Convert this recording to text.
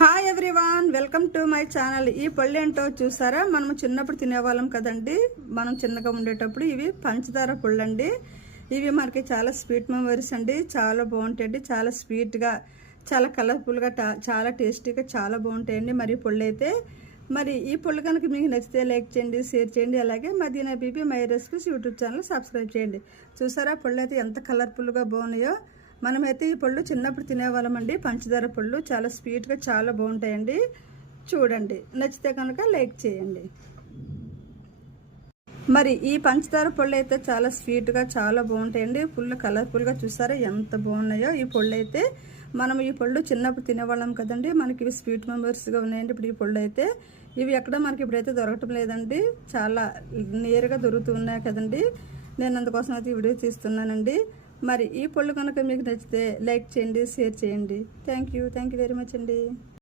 Hi everyone welcome to my channel ఈ పళ్ళు ఏంటో చూసారా? మనం చిన్నప్పుడు తినేవాళ్ళం కదండి. మనం చిన్నగా ఉండేటప్పుడు ఇవి పంచదార పళ్ళు అండి ఇవి మనకి చాలా స్వీట్ మెమరీస్ అండి. చాలా బాగుంటాయండి. చాలా స్వీట్గా చాలా కలర్ఫుల్గా చాలా టేస్టీగా చాలా బాగుంటాయండి మరి పళ్ళు అయితే మరి ఈ పళ్ళు కనుక మీకు నచ్చితే లైక్ చేయండి షేర్ చేయండి. అలాగే Madina Bibi my recipes YouTube channel subscribe చేయండి. చూసారా? పళ్ళు అయితే ఎంత కలర్ఫుల్గా బాగున్నాయో. మనమైతే ఈ పళ్ళు చిన్నప్పుడు తినేవాళ్ళమండి. పంచదార పళ్ళు చాలా స్వీట్గా చాలా బాగుంటాయండి. చూడండి. నచ్చితే కనుక లైక్ చేయండి. మరి ఈ పంచదార పళ్ళు అయితే చాలా స్వీట్గా చాలా బాగుంటాయండి. ఫుల్ కలర్ఫుల్గా చూసారా ఎంత బాగున్నాయో. ఈ పళ్ళు అయితే మనం ఈ పళ్ళు చిన్నప్పుడు తినేవాళ్ళం కదండి. మనకి ఇవి స్వీట్ మెంబర్స్గా ఉన్నాయండి. ఇప్పుడు ఈ పళ్ళు అయితే ఇవి ఎక్కడ మనకి ఇప్పుడైతే దొరకటం లేదండి. చాలా నేరుగా దొరుకుతూ ఉన్నాయి కదండి. నేను అందుకోసం అయితే వీడియో తీస్తున్నానండి. మరి ఈ పళ్ళు కనుక మీకు నచ్చితే లైక్ చేయండి షేర్ చేయండి. Thank you thank you very much అండి.